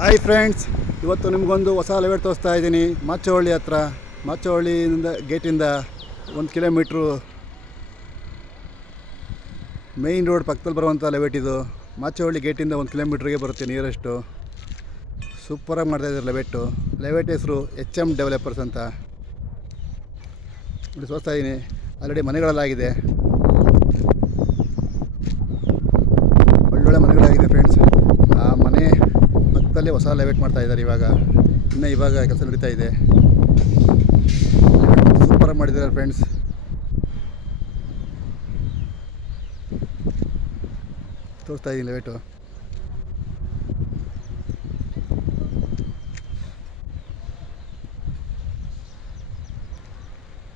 Hi friends, ಇವತ್ತು ನಿಮಗೊಂದು ಹೊಸ ಲೆವೆಟ್ ತೋರಿಸ್ತಾ ಇದ್ದೀನಿ. ಮಾಚವಳ್ಳಿ ಹತ್ರ, ಮಾಚವಳ್ಳಿಯಿಂದ ಗೇಟಿಂದ 1 ಕಿಲೋಮೀಟ್ರು ಮೇಯ್ನ್ ರೋಡ್ ಪಕ್ಕದಲ್ಲಿ ಬರುವಂಥ ಲೆವೆಟ್ ಇದು. ಮಾಚವಳ್ಳಿ ಗೇಟಿಂದ 1 ಕಿಲೋಮೀಟ್ರಿಗೆ ಬರುತ್ತೆ ನಿಯರೆಸ್ಟು. ಸೂಪರಾಗಿ ಮಾಡ್ತಾಯಿದ್ದಾರೆ ಲೆವೆಟ್ ಹೆಸರು HM ಡೆವಲಪರ್ಸ್ ಅಂತ ನೋಡಿ ತೋರಿಸ್ತಾ ಇದ್ದೀನಿ. ಆಲ್ರೆಡಿ ಮನೆಗಳಲ್ಲಾಗಿದೆ, ಒಳ್ಳೊಳ್ಳೆ ಮನೆಗಳಾಗಿದೆ ಫ್ರೆಂಡ್ಸ್. ಆ ಮನೆ ಪಕ್ಕದಲ್ಲೇ ಹೊಸ ಲೆವೆಟ್ ಮಾಡ್ತಾ ಇದ್ದಾರೆ. ಇವಾಗ ಕೆಲಸ ನಡೀತಾ ಇದೆ. ಸೂಪರಾಗಿ ಮಾಡಿದ್ದಾರೆ ಫ್ರೆಂಡ್ಸ್. ತೋರಿಸ್ತಾ ಇದ್ದೀನಿ ಲೆವೆಟು.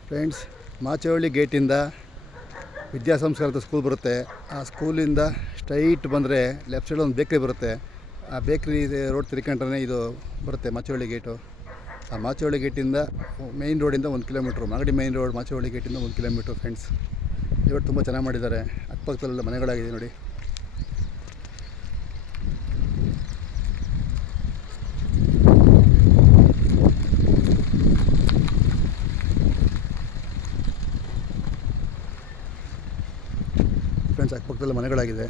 ಫ್ರೆಂಡ್ಸ್, ಮಾಚವಳ್ಳಿ ಗೇಟಿಂದ ವಿದ್ಯಾಸಂಸ್ಕಾರ ಅಂತ ಸ್ಕೂಲ್ ಬರುತ್ತೆ. ಆ ಸ್ಕೂಲಿಂದ ಸ್ಟ್ರೈಟ್ ಬಂದರೆ ಲೆಫ್ಟ್ ಸೈಡ್ ಒಂದು ಬೇಕ್ರಿ ಬರುತ್ತೆ. ಆ ಬೇಕ್ರಿ ರೋಡ್ ತಿರ್ಕೊಂಡ್ರೆ ಇದು ಬರುತ್ತೆ ಮಾಚವಳ್ಳಿ ಗೇಟು. ಆ ಮಾಚವಳ್ಳಿ ಗೇಟಿಂದ ಮೇಯ್ನ್ ರೋಡಿಂದ 1 kilometre, Magadi main road Machavalli ಗೇಟಿಂದ 1 ಕಿಲೋಮೀಟ್ರು ಫ್ರೆಂಡ್ಸ್. ಇವತ್ತು ತುಂಬ ಚೆನ್ನಾಗಿ ಮಾಡಿದ್ದಾರೆ. ಅಕ್ಕಪಕ್ಕದಲ್ಲೆಲ್ಲ ಮನೆಗಳಾಗಿದೆ ನೋಡಿ. ಫ್ರೆಂಡ್ಸ್, ಅಕ್ಕಪಕ್ಕದಲ್ಲ ಮನೆಗಳಾಗಿದೆ.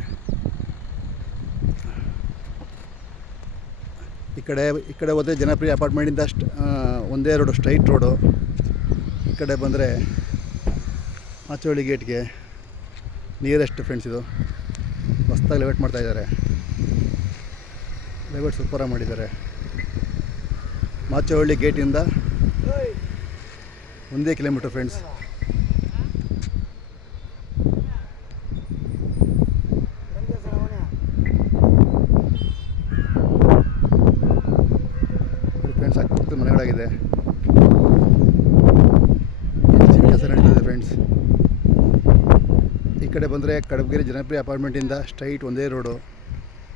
ಈ ಕಡೆ ಹೋದರೆ ಜನಪ್ರಿಯ ಅಪಾರ್ಟ್ಮೆಂಟಿಂದ ಒಂದೇ ರೋಡು, ಸ್ಟ್ರೈಟ್ ರೋಡು. ಈ ಕಡೆ ಬಂದರೆ ಮಾಚವಳ್ಳಿ ಗೇಟ್ಗೆ ನಿಯರೆಸ್ಟ್ ಫ್ರೆಂಡ್ಸ್. ಇದು ಹೊಸ್ದಾಗಿ ಲೆವೆಟ್ ಮಾಡ್ತಾಯಿದ್ದಾರೆ. ಲೆವೆಟ್ ಸೂಪರಾಗಿ ಮಾಡಿದ್ದಾರೆ. ಮಾಚವಳ್ಳಿ ಗೇಟಿಂದ 1 ಕಿಲೋಮೀಟ್ರ್ ಫ್ರೆಂಡ್ಸ್. ಅಕ್ಕಪಕ್ಕದ ಮನೆಗಳಾಗಿದೆ. ಕೆಲಸ ನಡೀತದೆ ಫ್ರೆಂಡ್ಸ್. ಈ ಕಡೆ ಬಂದರೆ ಕಡಬಗೆರೆ ಜನಪ್ರಿಯ ಅಪಾರ್ಟ್ಮೆಂಟಿಂದ ಸ್ಟ್ರೈಟ್ ಒಂದೇ ರೋಡು.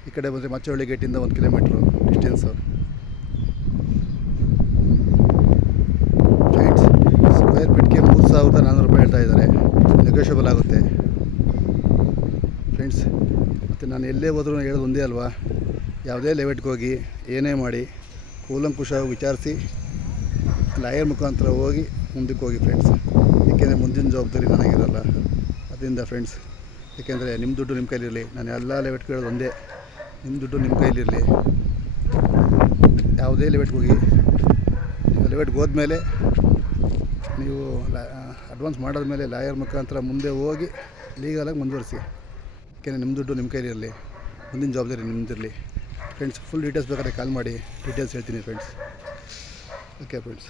ಈ ಕಡೆ ಬಂದರೆ ಮಾಚವಳ್ಳಿ ಗೇಟಿಂದ 1 ಕಿಲೋಮೀಟ್ರು ಡಿಸ್ಟೆನ್ಸು. ಫ್ರೆಂಡ್ಸ್, ಸ್ಕ್ವೇರ್ ಫೀಟ್ಗೆ 3,400 ರೂಪಾಯಿ ಹೇಳ್ತಾ ಇದ್ದಾರೆ. ನೆಗೋಷಿಯಬಲ್ ಆಗುತ್ತೆ ಫ್ರೆಂಡ್ಸ್. ಮತ್ತು ನಾನು ಎಲ್ಲೇ ಹೋದ್ರೂ ಹೇಳೋದು ಒಂದೇ ಅಲ್ವಾ, ಯಾವುದೇ ಲೆವೆಟ್ಗೆ ಹೋಗಿ ಏನೇ ಮಾಡಿ ಕೂಲಂಕುಷವಾಗಿ ವಿಚಾರಿಸಿ ಲಾಯರ್ ಮುಖಾಂತರ ಹೋಗಿ ಮುಂದಕ್ಕೆ ಹೋಗಿ ಫ್ರೆಂಡ್ಸ್. ಏಕೆಂದರೆ ಮುಂದಿನ ಜವಾಬ್ದಾರಿ ನನಗಿರಲ್ಲ. ಅದರಿಂದ ಫ್ರೆಂಡ್ಸ್, ಏಕೆಂದರೆ ನಿಮ್ಮ ದುಡ್ಡು ನಿಮ್ಮ ಕೈಲಿರಲಿ. ನಾನು ಎಲ್ಲ ಲೆವೆಟ್ಗೆ ಹೇಳೋದು ಒಂದೇ, ನಿಮ್ಮ ದುಡ್ಡು ನಿಮ್ಮ ಕೈಲಿರಲಿ. ಯಾವುದೇ ಲೆವೆಟ್ಗೆ ಹೋಗಿ, ನೀವು ಲೆವೆಟ್ಗೆ ಹೋದ್ಮೇಲೆ ನೀವು ಅಡ್ವಾನ್ಸ್ ಮಾಡಾದ್ಮೇಲೆ ಲಾಯರ್ ಮುಖಾಂತರ ಮುಂದೆ ಹೋಗಿ ಲೀಗಲಾಗಿ ಮುಂದುವರಿಸಿ. ಏಕೆಂದರೆ ನಿಮ್ಮ ದುಡ್ಡು ನಿಮ್ಮ ಕೈಲಿರಲಿ, ಮುಂದಿನ ಜವಾಬ್ದಾರಿ ನಿಮ್ಮದಿರಲಿ ಫ್ರೆಂಡ್ಸ್. ಫುಲ್ ಡೀಟೇಲ್ಸ್ ಬೇಕಾದ್ರೆ ಕಾಲ್ ಮಾಡಿ, ಡೀಟೇಲ್ಸ್ ಹೇಳ್ತೀನಿ ಫ್ರೆಂಡ್ಸ್. Okay friends.